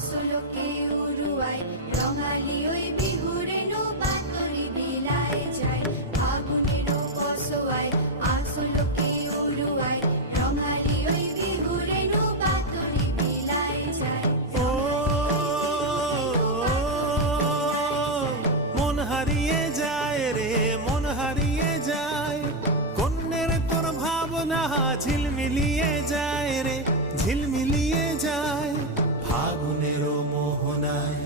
আসলকে উড়ুয়ায় রঙালি ওই বিহুরেনো বাতরি বিলায় যায় ফাগুনেরও কসোয়ায় আসলকে উড়ুয়ায় রঙালি ওই বিহুরেনো বাতরি বিলায় যায়। ও মন হারিয়ে যায় রে, মন হারিয়ে যায়, কন্যের তোর ভাবনা ঝিলমিলিয়ে যায় রে, ঝিলমিলিয়ে যায় ফাগুনের মোহনায়।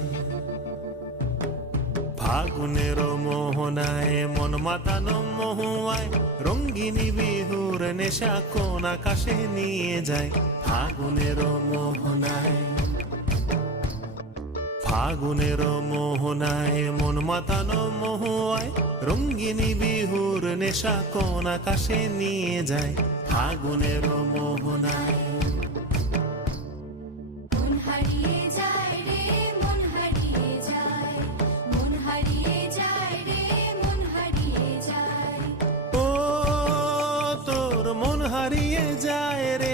ফাগুনের মোহনায় মন মাতানো মহুয়ায় রঙ্গিনী বিহুর নেশা কোন আকাশে নিয়ে যায় ফাগুনের মোহনায়। ফাগুনের মোহনায় মন মাতানো মহুয়ায় রঙ্গিনী বিহুর নেশা কোন আকাশে নিয়ে যায় ফাগুনের মোহনায়। মন হারিয়ে যায় রে, মন হারিয়ে যায়, মন হারিয়ে যায় রে, মন হারিয়ে যায়। ও তোর মন হারিয়ে যায় রে,